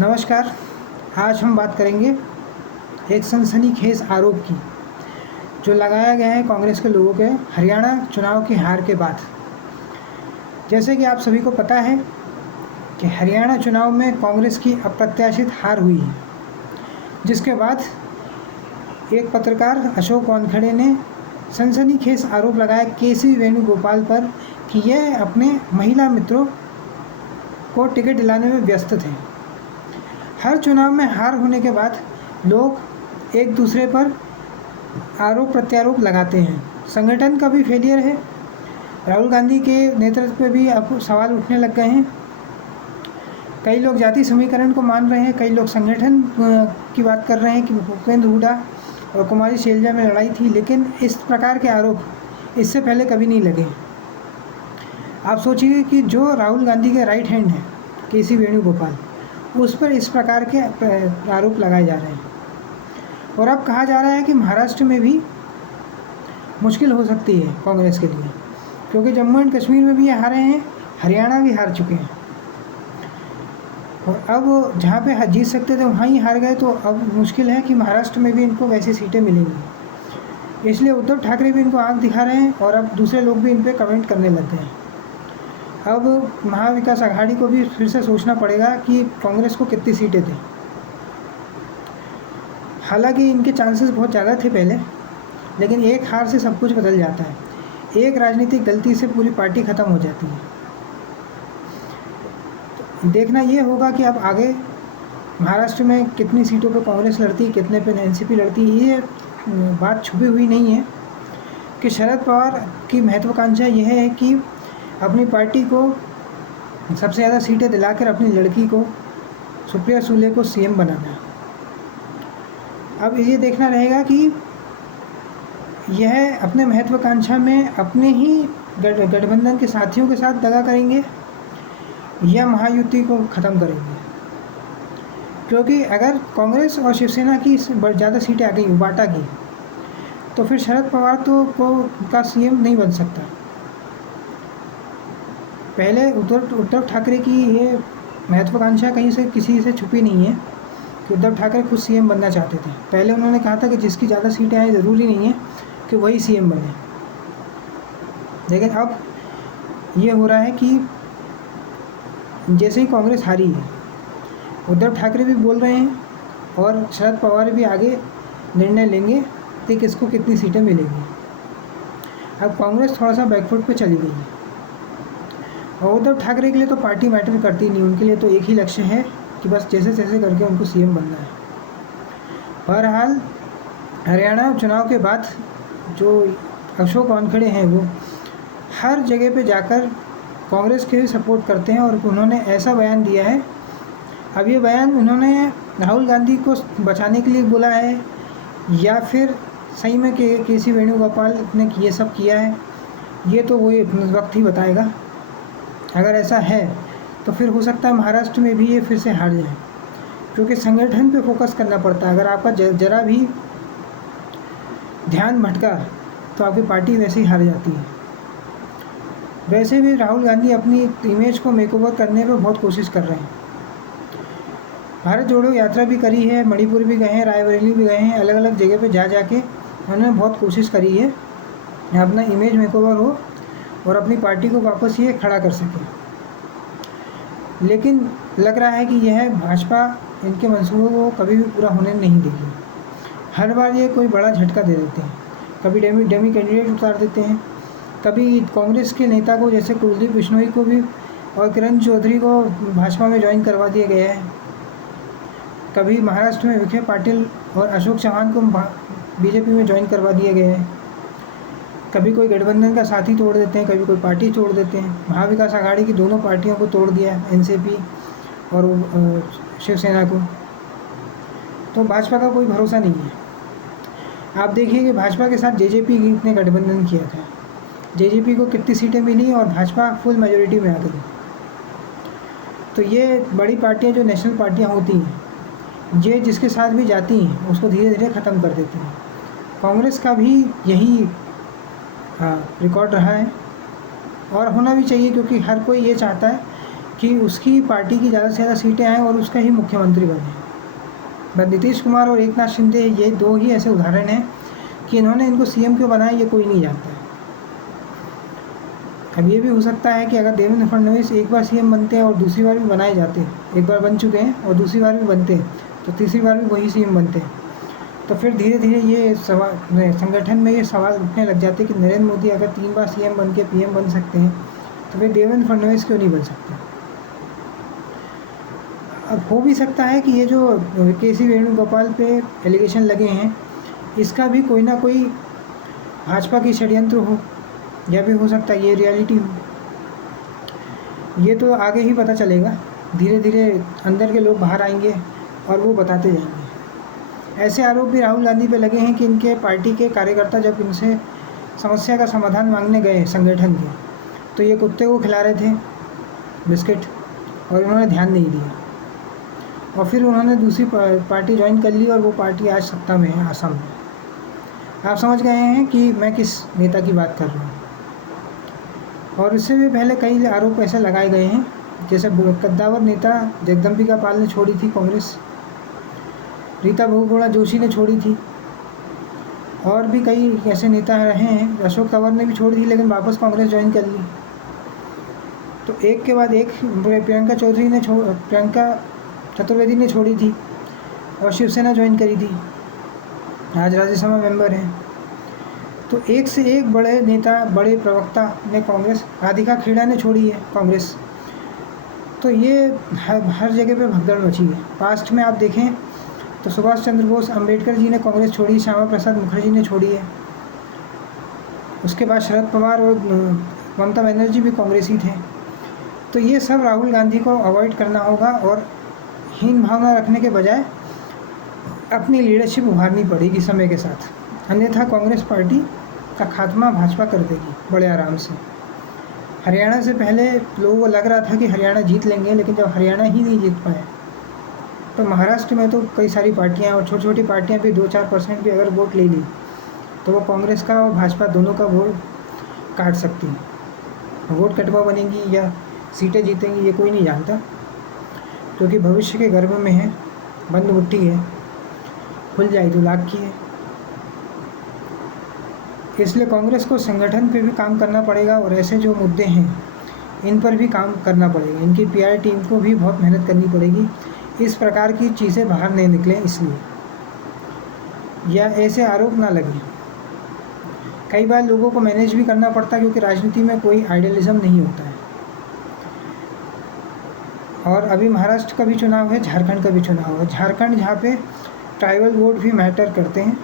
नमस्कार। आज हम बात करेंगे एक सनसनीखेज आरोप की जो लगाया गया है कांग्रेस के लोगों के हरियाणा चुनाव की हार के बाद। जैसे कि आप सभी को पता है कि हरियाणा चुनाव में कांग्रेस की अप्रत्याशित हार हुई है, जिसके बाद एक पत्रकार अशोक वानखेड़े ने सनसनीखेज आरोप लगाया केसी वेणुगोपाल पर कि यह अपने महिला मित्रों को टिकट दिलाने में व्यस्त थे। हर चुनाव में हार होने के बाद लोग एक दूसरे पर आरोप प्रत्यारोप लगाते हैं। संगठन का भी फेलियर है। राहुल गांधी के नेतृत्व पे भी अब सवाल उठने लग गए हैं। कई लोग जाति समीकरण को मान रहे हैं, कई लोग संगठन की बात कर रहे हैं कि भूपेंद्र हुड्डा और कुमारी शैलजा में लड़ाई थी, लेकिन इस प्रकार के आरोप इससे पहले कभी नहीं लगे। आप सोचिए कि जो राहुल गांधी के राइट हैंड है केसी वेणुगोपाल, उस पर इस प्रकार के आरोप लगाए जा रहे हैं। और अब कहा जा रहा है कि महाराष्ट्र में भी मुश्किल हो सकती है कांग्रेस के लिए, क्योंकि जम्मू एंड कश्मीर में भी ये हारे हैं, हरियाणा भी हार चुके हैं और अब जहाँ पे जीत सकते थे वहाँ ही हार गए। तो अब मुश्किल है कि महाराष्ट्र में भी इनको वैसी सीटें मिलेंगी। इसलिए उद्धव ठाकरे भी इनको आंख दिखा रहे हैं और अब दूसरे लोग भी इन पर कमेंट करने लग गए हैं। अब महाविकास आघाड़ी को भी फिर से सोचना पड़ेगा कि कांग्रेस को कितनी सीटें दें। हालांकि इनके चांसेस बहुत ज़्यादा थे पहले, लेकिन एक हार से सब कुछ बदल जाता है। एक राजनीतिक गलती से पूरी पार्टी ख़त्म हो जाती है। तो देखना ये होगा कि अब आगे महाराष्ट्र में कितनी सीटों पर कांग्रेस लड़ती है, कितने पे एनसीपी लड़ती है। ये बात छुपी हुई नहीं है कि शरद पवार की महत्वाकांक्षा यह है कि अपनी पार्टी को सबसे ज़्यादा सीटें दिलाकर अपनी लड़की को सुप्रिया सुले को सीएम बनाना है। अब ये देखना रहेगा कि यह अपने महत्वाकांक्षा में अपने ही गठबंधन के साथियों के साथ दगा करेंगे या महायुति को ख़त्म करेंगे। क्योंकि अगर कांग्रेस और शिवसेना की ज़्यादा सीटें आ गई बाटा की, तो फिर शरद पवार का सीएम नहीं बन सकता। पहले उद्धव ठाकरे की ये महत्वाकांक्षा कहीं से किसी से छुपी नहीं है कि उद्धव ठाकरे खुद सीएम बनना चाहते थे। पहले उन्होंने कहा था कि जिसकी ज़्यादा सीटें आए ज़रूरी नहीं है कि वही सीएम बने। लेकिन अब ये हो रहा है कि जैसे ही कांग्रेस हारी है, उद्धव ठाकरे भी बोल रहे हैं और शरद पवार भी आगे निर्णय लेंगे कि किसको कितनी सीटें मिलेंगी। अब कांग्रेस थोड़ा सा बैकफुट पे चली गई है और उद्धव ठाकरे के लिए तो पार्टी मैटर करती नहीं। उनके लिए तो एक ही लक्ष्य है कि बस जैसे तैसे करके उनको सीएम बनना है। बहरहाल हरियाणा चुनाव के बाद जो अशोक वानखेड़े हैं वो हर जगह पे जाकर कांग्रेस के सपोर्ट करते हैं और उन्होंने ऐसा बयान दिया है। अब ये बयान उन्होंने राहुल गांधी को बचाने के लिए बोला है या फिर सही में केसी वेणुगोपाल ने ये सब किया है, ये तो वही वक्त ही बताएगा। अगर ऐसा है तो फिर हो सकता है महाराष्ट्र में भी ये फिर से हार जाए, क्योंकि संगठन पे फोकस करना पड़ता है। अगर आपका जरा भी ध्यान भटका तो आपकी पार्टी वैसे ही हार जाती है। वैसे भी राहुल गांधी अपनी इमेज को मेकओवर करने पे बहुत कोशिश कर रहे हैं। भारत जोड़ो यात्रा भी करी है, मणिपुर भी गए हैं, रायबरेली भी गए हैं, अलग अलग जगह पे जाके उन्होंने बहुत कोशिश करी है अपना इमेज मेकओवर हो और अपनी पार्टी को वापस ये खड़ा कर सके। लेकिन लग रहा है कि यह भाजपा इनके मंसूबों को कभी भी पूरा होने नहीं देगी। हर बार ये कोई बड़ा झटका दे देते हैं। कभी डमी कैंडिडेट उतार देते हैं, कभी कांग्रेस के नेता को जैसे कुलदीप बिश्नोई को भी और किरण चौधरी को भाजपा में ज्वाइन करवा दिया गया है। कभी महाराष्ट्र में विखे पाटिल और अशोक चौहान को बीजेपी में ज्वाइन करवा दिए गए हैं। कभी कोई गठबंधन का साथी तोड़ देते हैं, कभी कोई पार्टी तोड़ देते हैं। महाविकास आघाड़ी की दोनों पार्टियों को तोड़ दिया, एनसीपी और शिवसेना को। तो भाजपा का कोई भरोसा नहीं है। आप देखिए कि भाजपा के साथ जेजेपी ने गठबंधन किया था, जेजेपी को कितनी सीटें मिली और भाजपा फुल मेजोरिटी में आ गई। तो ये बड़ी पार्टियां जो नेशनल पार्टियां होती हैं, ये जिसके साथ भी जाती हैं उसको धीरे धीरे ख़त्म कर देती हैं। कांग्रेस का भी यही रिकॉर्ड रहा है और होना भी चाहिए, क्योंकि हर कोई ये चाहता है कि उसकी पार्टी की ज़्यादा से ज़्यादा सीटें आएँ और उसका ही मुख्यमंत्री बने। बस नीतीश कुमार और एकनाथ शिंदे ये दो ही ऐसे उदाहरण हैं कि इन्होंने इनको सीएम क्यों बनाया ये कोई नहीं जानता है। अब ये भी हो सकता है कि अगर देवेंद्र फडणवीस एक बार सीएम बनते हैं और दूसरी बार भी बनाए जाते हैं, एक बार बन चुके हैं और दूसरी बार भी बनते हैं, तो तीसरी बार भी वही सीएम बनते हैं, तो फिर धीरे धीरे ये संगठन में ये सवाल उठने लग जाते कि नरेंद्र मोदी अगर 3 बार सीएम बन के पीएम बन सकते हैं तो फिर देवेंद्र फडणवीस क्यों नहीं बन सकते। अब हो भी सकता है कि ये जो केसी वेणुगोपाल पे एलिगेशन लगे हैं इसका भी कोई ना कोई भाजपा की षड्यंत्र हो, या भी हो सकता है ये रियलिटी हो। ये तो आगे ही पता चलेगा, धीरे धीरे अंदर के लोग बाहर आएंगे और वो बताते जाएंगे। ऐसे आरोप भी राहुल गांधी पे लगे हैं कि इनके पार्टी के कार्यकर्ता जब इनसे समस्या का समाधान मांगने गए संगठन के, तो ये कुत्ते को खिला रहे थे बिस्किट और इन्होंने ध्यान नहीं दिया, और फिर उन्होंने दूसरी पार्टी ज्वाइन कर ली और वो पार्टी आज सत्ता में है असम में। आप समझ गए हैं कि मैं किस नेता की बात कर रहा हूँ। और इससे भी पहले कई आरोप ऐसे लगाए गए हैं, जैसे कद्दावर नेता जगदम्बिका पाल ने छोड़ी थी कांग्रेस, रीता बहुगुणा जोशी ने छोड़ी थी, और भी कई ऐसे नेता रहे हैं। अशोक तंवर ने भी छोड़ी थी लेकिन वापस कांग्रेस ज्वाइन कर ली। तो एक के बाद एक प्रियंका चतुर्वेदी ने छोड़ी थी और शिवसेना ज्वाइन करी थी, आज राज्यसभा मेंबर हैं। तो एक से एक बड़े नेता, बड़े प्रवक्ता ने कांग्रेस, राधिका खेड़ा ने छोड़ी है कांग्रेस। तो ये हर जगह पे भगदड़ मची है। पास्ट में आप देखें तो सुभाष चंद्र बोस, अंबेडकर जी ने कांग्रेस छोड़ी, श्यामा प्रसाद मुखर्जी ने छोड़ी है। उसके बाद शरद पवार और ममता बनर्जी भी कांग्रेसी थे। तो ये सब राहुल गांधी को अवॉइड करना होगा और हीन भावना रखने के बजाय अपनी लीडरशिप उभारनी पड़ेगी समय के साथ, अन्यथा कांग्रेस पार्टी का खात्मा भाजपा कर देगी बड़े आराम से। हरियाणा से पहले लोगों को लग रहा था कि हरियाणा जीत लेंगे, लेकिन जब हरियाणा ही नहीं जीत पाए तो महाराष्ट्र में तो कई सारी पार्टियां और छोटी छोटी पार्टियां भी 2-4% भी अगर वोट ले ली तो वो कांग्रेस का और भाजपा दोनों का वोट काट सकती है। वोट कटवा बनेगी या सीटें जीतेंगी ये कोई नहीं जानता, क्योंकि भविष्य के गर्भ में है, बंद मुट्ठी है, खुल जाए तो लाख की है। इसलिए कांग्रेस को संगठन पे भी काम करना पड़ेगा और ऐसे जो मुद्दे हैं इन पर भी काम करना पड़ेगा। इनकी पीआर टीम को भी बहुत मेहनत करनी पड़ेगी, इस प्रकार की चीज़ें बाहर नहीं निकलें इसलिए, या ऐसे आरोप ना लगे। कई बार लोगों को मैनेज भी करना पड़ता है, क्योंकि राजनीति में कोई आइडियलिज्म नहीं होता है। और अभी महाराष्ट्र का भी चुनाव है, झारखंड का भी चुनाव है। झारखंड जहाँ पे ट्राइबल वोट भी मैटर करते हैं,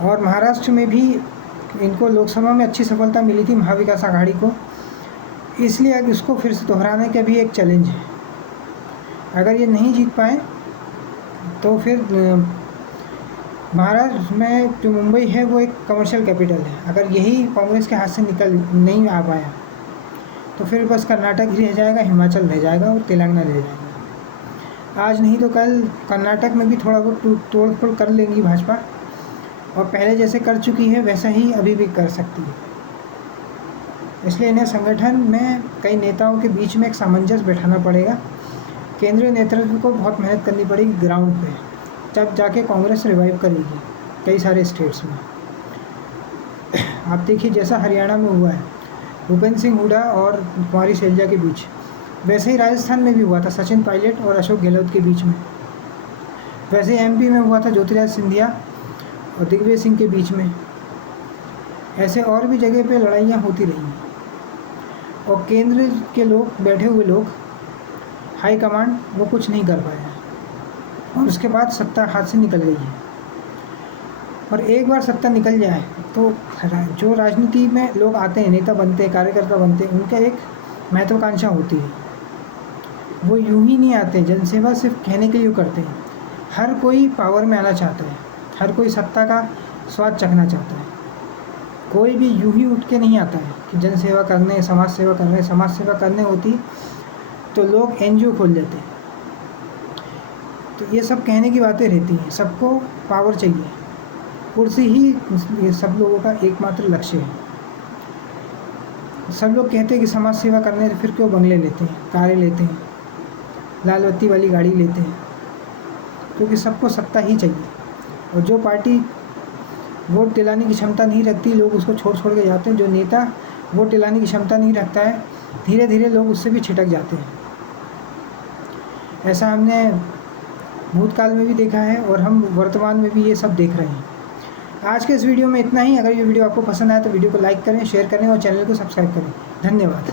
और महाराष्ट्र में भी इनको लोकसभा में अच्छी सफलता मिली थी महाविकास आघाड़ी को, इसलिए अब इसको फिर से दोहराने का भी एक चैलेंज है। अगर ये नहीं जीत पाए तो फिर महाराष्ट्र में जो मुंबई है वो एक कमर्शियल कैपिटल है, अगर यही कांग्रेस के हाथ से निकल नहीं आ पाया तो फिर बस कर्नाटक ही रह जाएगा, हिमाचल रह जाएगा और तेलंगाना रह जाएगा। आज नहीं तो कल कर्नाटक में भी थोड़ा बहुत तोड़ फोड़ कर लेंगी भाजपा, और पहले जैसे कर चुकी है वैसा ही अभी भी कर सकती है। इसलिए इन्हें संगठन में कई नेताओं के बीच में एक सामंजस्य बैठाना पड़ेगा। केंद्रीय नेतृत्व को बहुत मेहनत करनी पड़ेगी ग्राउंड पे, तब जाके कांग्रेस रिवाइव करेगी कई सारे स्टेट्स में। आप देखिए जैसा हरियाणा में हुआ है भूपेंद्र सिंह हुड्डा और कुमारी शैलजा के बीच, वैसे ही राजस्थान में भी हुआ था सचिन पायलट और अशोक गहलोत के बीच में, वैसे ही एमपी में हुआ था ज्योतिरादित्य सिंधिया और दिग्विजय सिंह के बीच में। ऐसे और भी जगह पे लड़ाइयाँ होती रही हैं, और केंद्र के लोग, बैठे हुए लोग, हाई कमांड वो कुछ नहीं कर पाया, और उसके बाद सत्ता हाथ से निकल गई है। और एक बार सत्ता निकल जाए तो जो राजनीति में लोग आते हैं, नेता बनते हैं, कार्यकर्ता बनते हैं, उनका एक महत्वाकांक्षा होती है। वो यूं ही नहीं आते, जनसेवा सिर्फ कहने के लिए करते हैं। हर कोई पावर में आना चाहता है, हर कोई सत्ता का स्वाद चखना चाहता है। कोई भी यूं ही उठ के नहीं आता है कि जनसेवा करने, समाज सेवा करने, समाज सेवा करने होती तो लोग एनजीओ खोल लेते। तो ये सब कहने की बातें रहती हैं। सबको पावर चाहिए, कुर्सी ही ये सब लोगों का एकमात्र लक्ष्य है। सब लोग कहते हैं कि समाज सेवा करने से फिर क्यों बंगले लेते हैं, कारें लेते हैं, लाल बत्ती वाली गाड़ी लेते हैं, क्योंकि सबको सत्ता ही चाहिए। और जो पार्टी वोट दिलाने की क्षमता नहीं रखती, लोग उसको छोड़ छोड़ के जाते हैं। जो नेता वोट दिलाने की क्षमता नहीं रखता है, धीरे धीरे लोग उससे भी छिटक जाते हैं। ऐसा हमने भूतकाल में भी देखा है और हम वर्तमान में भी ये सब देख रहे हैं। आज के इस वीडियो में इतना ही। अगर ये वीडियो आपको पसंद आए तो वीडियो को लाइक करें, शेयर करें और चैनल को सब्सक्राइब करें। धन्यवाद।